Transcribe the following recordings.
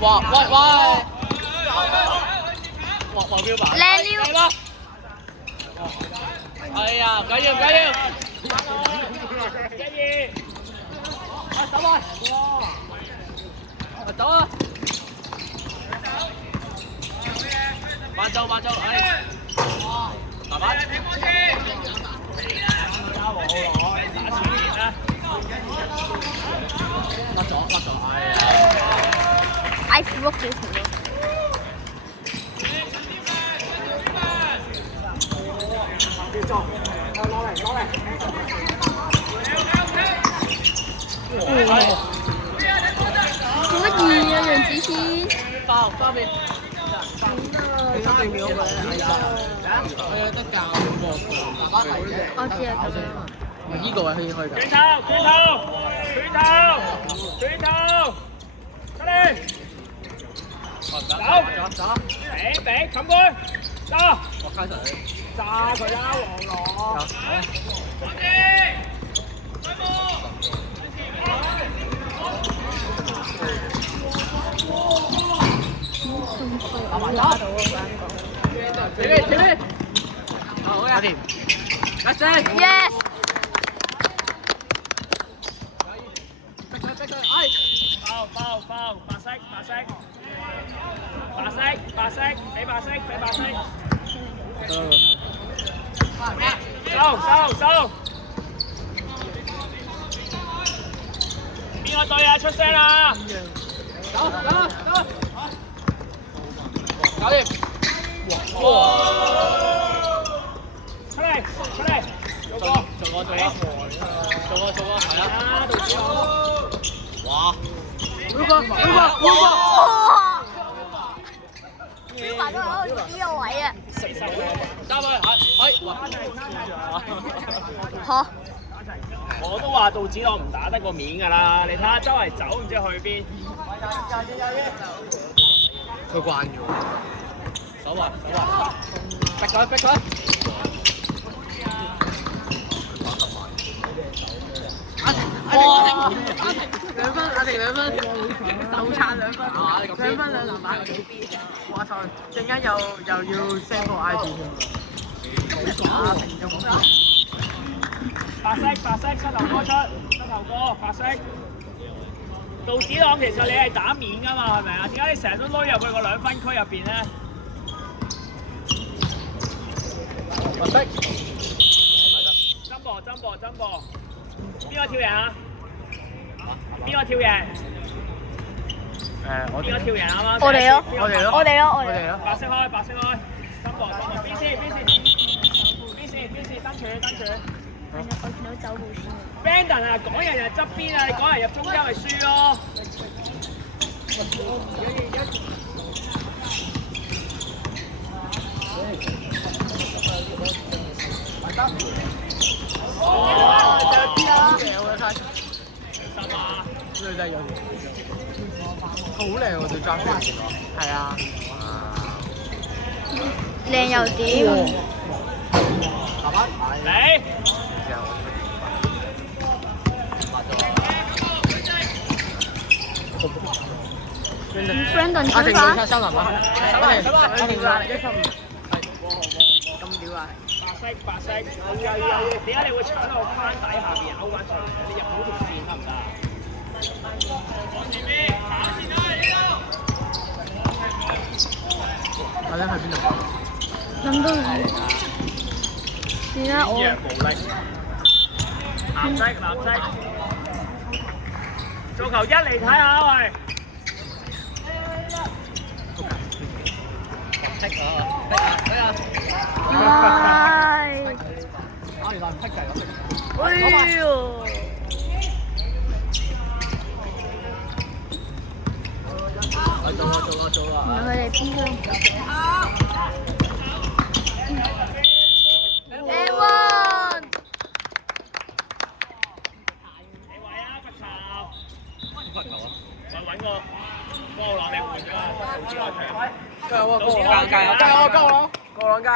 哇喂喂！黃標靶。靚了。哎呀，唔緊要唔緊要。走啊！走啊！慢走慢走，哎！慢慢。加黃好耐，打前面啦。甩咗，哎呀！嗌苦屋幾條咯。做乜嘢啊，楊子軒？包邊？你對面嗰個係啊，我有得教我知啊，咁樣。咪依個位可以開㗎。拳頭，出嚟！走，頂，冚佢，走！我開頭。炸佢啦，黃龍！打埋打到前面，好呀，掂，一聲 Yes。逼佢，哎！包，白色，俾白色。收！邊個隊啊？出聲啦！走！搞掂！哇！出嚟！做個，係啊！杜子豪！哇！小華都喺度呢個位啊！揸佢，哎！嚇！我都話杜子樂唔打得個面㗎啦，你睇下周圍走唔知去邊。佢慣咗。手滑，逼佢！阿婷2分，手殘2分，2分2籃板。哇塞！陣間又要 send 個 ID 添啊！白色，膝頭哥出，白色。杜子朗其實你係打面㗎嘛，係咪啊？點解你成日都攞入去個2分區入邊咧？白色。爭波，邊個跳贏啊？邊個跳贏？我邊個跳贏啱啱？我哋咯。白色開，爭波，邊線，單傳。我見到走步先。Brandon 啊，講人入側邊啊，你講人入中間咪輸咯。女仔有條，好靚喎對揸飛，係啊，靚又點？嚟！Brandon 阿婷出發。要3籃板，阿婷15，咁屌啊！白色，點解你會搶到個框底下邊咬翻上嚟？你入好條線得唔得？阿婷喺邊度？諗到算啦，我無力。藍色，做球一嚟睇下喂。唉，原來唔匹計咯。哎呦！做啦！原來佢哋邊個？Evan，你位啊，罰球！揾個波浪你換咗啊！加油！過兩交！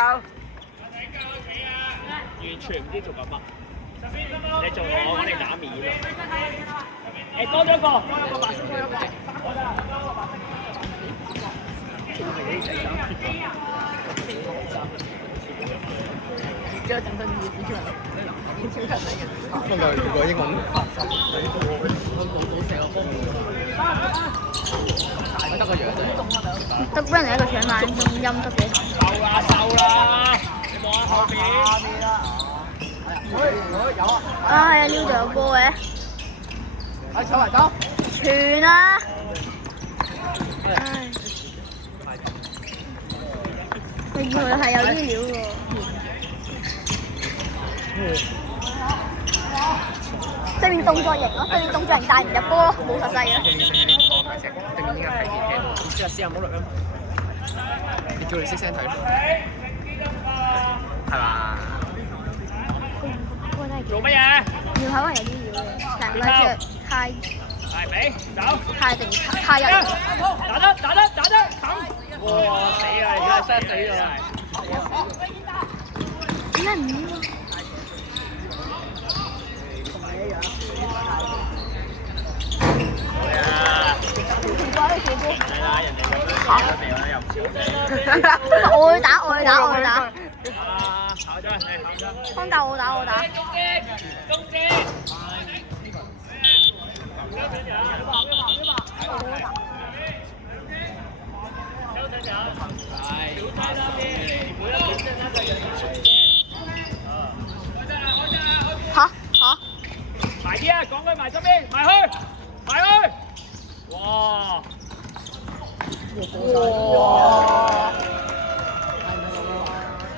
完全唔知做緊乜。你做我哋打面。多咗個白色多咗個。之後等陣要變出嚟，超級死人。咁就如果英文我冇寫個方面。得個樣啫。得俾人一個搶眼中音得幾好。收啦收啦，你望下後邊。有啊。啊係啊，撩到有波嘅。走嚟走。傳啊！唉，你以後係有啲料喎。對面動作型咯，對面動作型但係唔入波咯，冇實際嘅。對面應該睇電鏡，唔知啊，試下唔好錄啊！你叫你識聲睇咯，係嘛？做乜嘢？要口係有啲料嘅，成個隻太係俾走。太定太入。打得冚！哇死啦！而家真係死咗啦！點解唔要？係啦，人哋咁樣又唔少。我會打。啊，考咗，你考咗。康教我打。中間。嚇！埋啲啊，講佢埋側邊，埋去。哇！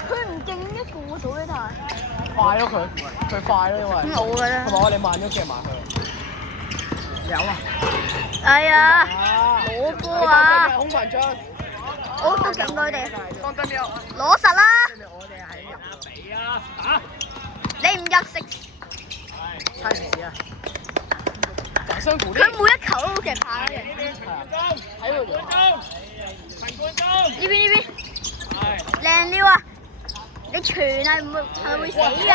佢唔勁一個組咧，但係快咯佢快咯，因為我嘅啫。同埋我哋慢咗夾埋佢。有啊。哎呀，啊！攞波啊！空群將。我都勁佢哋，放得了。攞實啦！我哋係入俾啊！打！你唔入食，差唔多啊！掌聲鼓勵。佢每一球都好勁下嘅。喺度做。陳冠中。呢邊，係。靚料啊！你傳係唔會係咪會死㗎？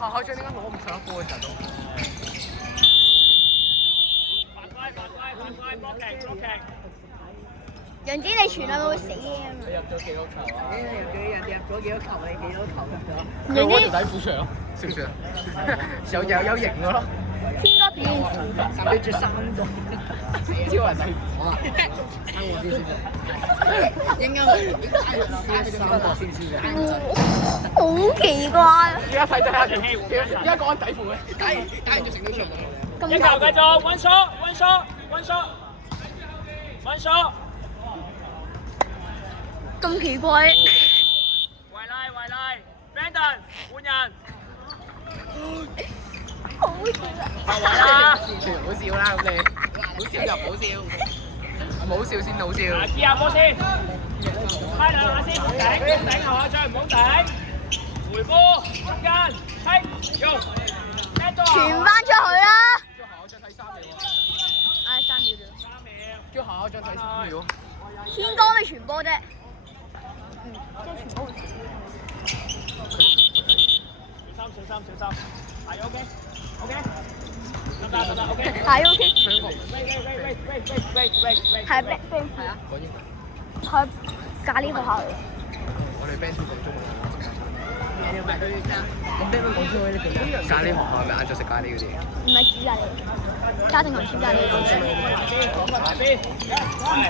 校長點解攞唔上一波嘅時候都？犯規 blocking。楊子你傳係咪會死嘅？你入咗幾多球啊？人哋入咗幾多球？你幾多球入咗？佢攞條底褲出嚟咯，識唔識啊？有型嘅咯。天哥表現你着衫咗，超人底褲啊！啱我先知，應該係三個先知嘅。好奇怪。而家睇下條氣，而家講緊底褲嘅，打完就成咗場。一球繼續，one shot。咁奇怪。維拉 ，Brandon 換人。好笑啊！維拉，好笑啦咁你，好笑就唔好笑，唔好笑先好笑。嗱，試下波先，開兩下先，唔好頂後下再唔好頂，回波中間，用，傳翻出去啦！叫校長睇3秒啊！唉，3秒啫。叫校長睇3秒。天哥咪傳波啫。即係傳波會死。小心，係 OK，得，OK。係 OK。喂，係 back band 係啊。講英文。係咖喱學校嚟。我哋 band 講中文。咁邊個講中文呢？咖喱學校係咪晏晝食咖喱嗰啲？唔係煮咖喱，家庭同煮咖喱。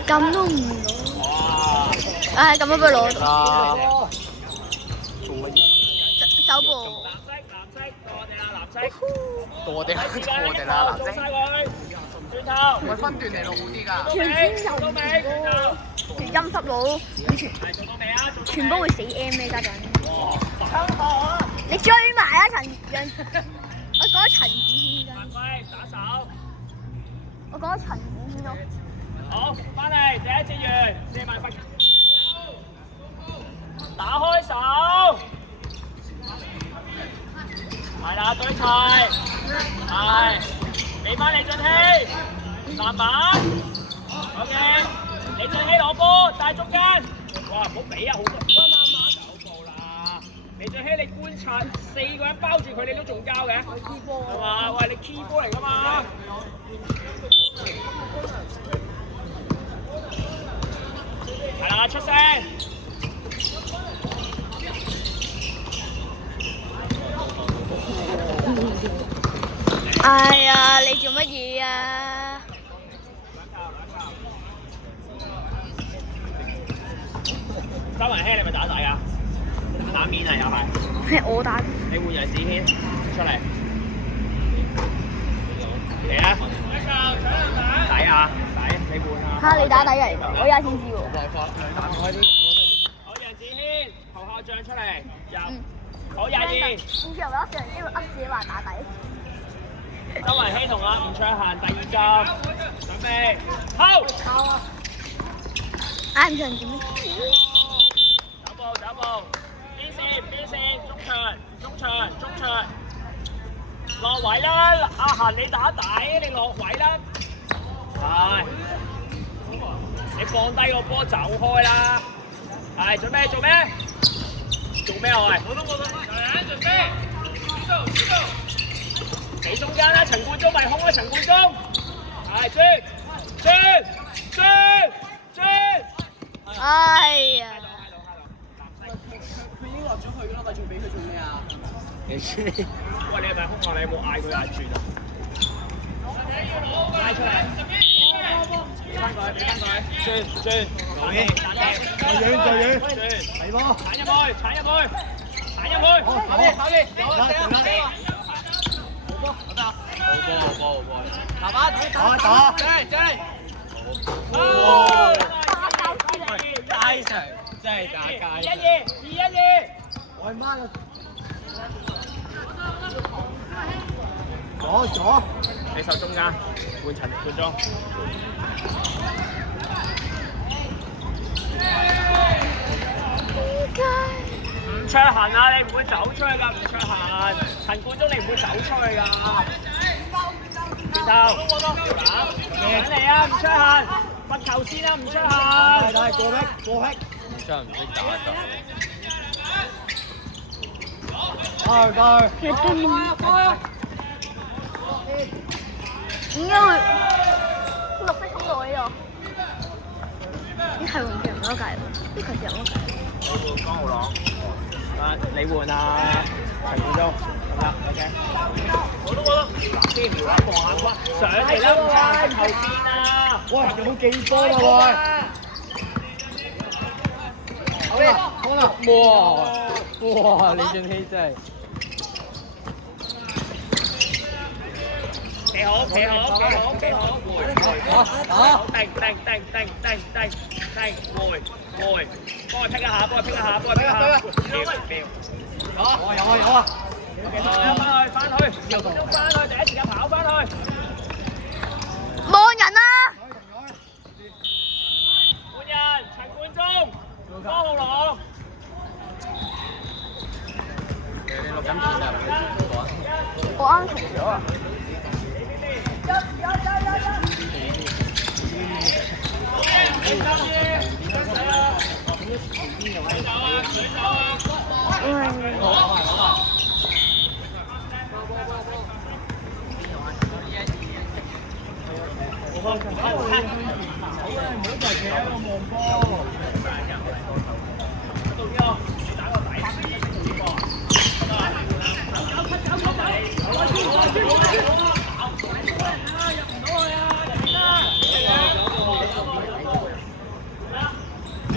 咁都唔攞。唉，咁都俾佢攞。做乜嘢？走步。到我哋啦，藍色。轉頭。喂，分段嚟錄好啲㗎。全天又唔喎，條陰濕佬，全部會死 M 咩家陣？你追埋啊陳楊，我講陳子先啫。打手。我講陳子先咯。好，翻嚟第一節完，4萬罰。打開手。係啦，對齊，係，俾翻李俊熙，籃板 ，OK，李俊熙攞波，帶中間，哇，唔好俾啊，好多，走步啦，李俊熙你觀察4個人包住佢，你都仲交嘅，係嘛？喂，你 key 波嚟㗎嘛？係啦，出聲。周文希你咪打底啊？打面啊又係。係我打。你換楊子軒出嚟。嚟啊！底啊！底，你換啊！嚇你打底嚟，我而家先知喎。冇辦法，打開啲，好，楊子軒，頭校長出嚟入。好22。然之後我一上機會噏自己話打底。周文希同阿吳卓嫻第2針，準備，後。嗌唔上點咩？走步，邊線，中場，落位啦！阿嫻你打底，你落位啦。係，你放低個波走開啦。係，準備做咩？做咩我係？準備，知道。你中間啦，陳冠中咪空啦，陳冠中。係，轉。哎呀！佢已經落咗去啦，咪仲俾佢做咩啊？你知你喂，你係咪空啊？你有冇嗌佢轉啊？嗌出嚟！俾翻佢，轉。做嘢，睇波，鏟入去！跑啲，冇波，打，街場真係打街場。2-1-2，我媽嘅左，你守中間，換陳冠中。吳卓嫻啊，你唔會走出去㗎，吳卓嫻。陳冠中你唔會走出去㗎。轉頭，緊嚟啊，吳卓嫻，罰球線啊，吳卓嫻。過壁，真係唔識打就。你對面點解會綠色通道呢度？呢係換人嗰屆喎，呢係人嗰屆。你換江浩朗，你換啊陳冠中，得唔得 ？OK。我都先瞄下望下骨，上嚟啦，唔差後線啊！喂，有冇記波啦喂？好啦，哇！李俊熙真係〜企好，定，回，幫佢拼一下，標，有啊！翻去，第一時間跑翻去，望人啊！換人，陳冠中，江浩朗。你錄緊片啊？我啱停咗啊！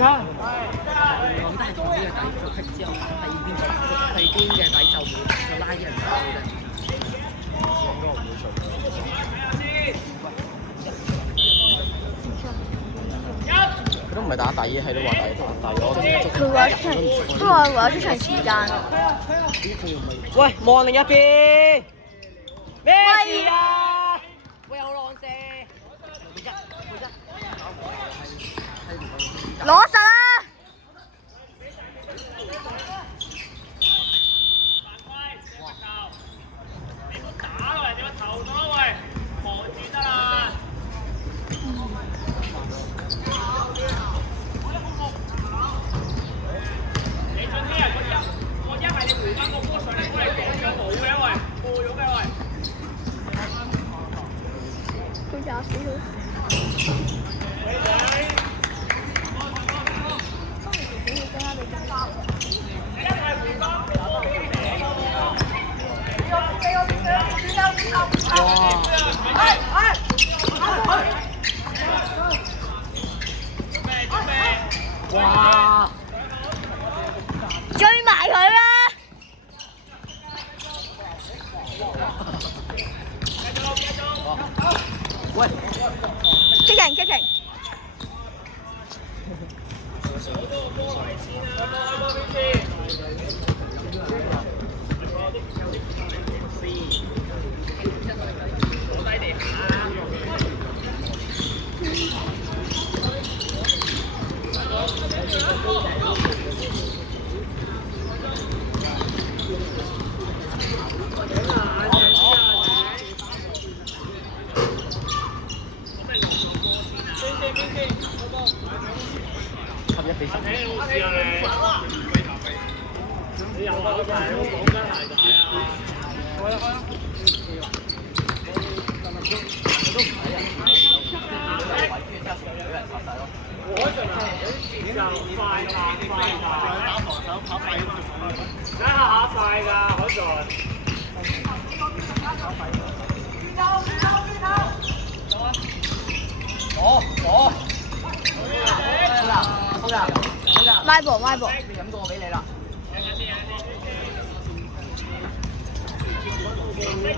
我覺得係從呢個底作劈之後，第二邊嘅底就會拉啲人走嘅。應該唔會做。佢都唔係打底嘅，係都話打底。佢話出場時間。喂，望另一邊，咩事啊？喂，有浪射。攞實啦！打落人哋個頭度咯，喂，望住得啦。你準啲啊！我一係你回翻個波上嚟，我哋講緊冇嘅喂，過咗嘅喂。佢就死咗。哇！ kicking。你又攞牌好綁緊鞋帶啊！我嗰陣啊，有啲節奏快㗎，打防守跑快嗰陣，一下快㗎嗰陣。拉波拉波。飲過我俾你啦。做咩？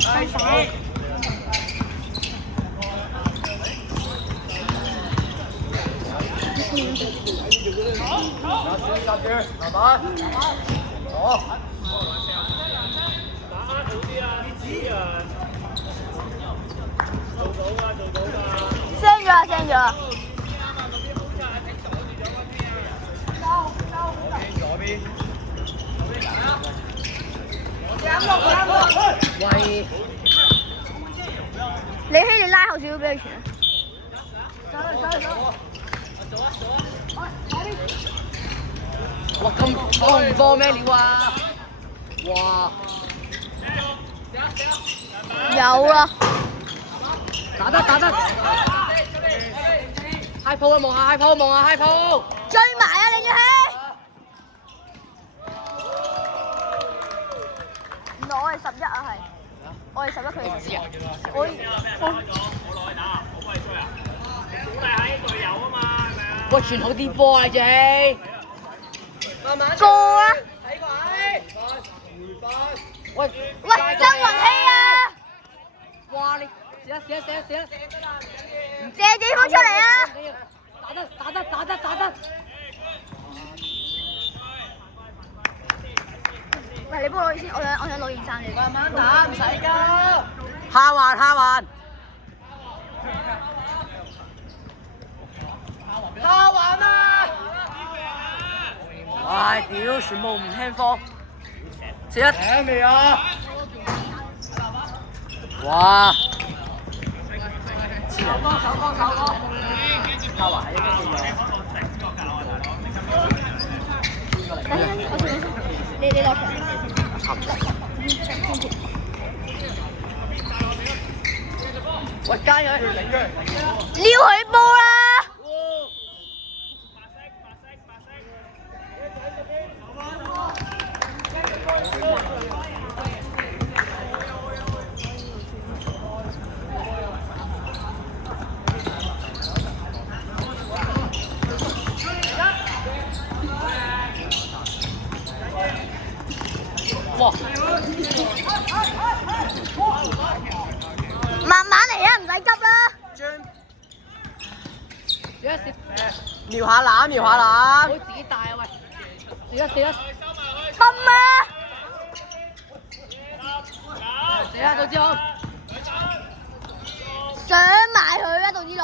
放手。慢慢。好。打好啲啊！啲紙人做到㗎，做到㗎。升咗升咗。喂，你拉後少少俾佢傳。哇咁放唔放咩料啊？哇！有啊。打得。high 鋪啊，望下 high 鋪，望下 high 鋪。追埋啊，李俊熙！原來我係11啊，係。我係11，佢係11。我我落去打，我幫你追啊！鼓勵下啲隊友啊嘛，係咪啊？喂，傳好啲波啊，你哋。慢慢過啊！睇位。喂，喂，曾雲熙啊！哇，你試一。借幾分出嚟啊！打得。喂，你幫我攞先，我想攞件衫嚟。慢慢打，唔使急。下環。下環啊！唉，屌，全部唔聽風。試一。聽未啊？哇！手幫。下環應該點樣？你攞場。喂，加油！撩佢波啦！哇！慢慢嚟啊，唔使急啦。瞄下籃，唔好自己帶啊喂！試一。侵啊！試下杜之浩。上埋佢啊，杜之樂。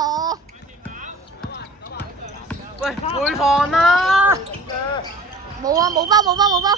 喂，回防啦！冇啊，冇包。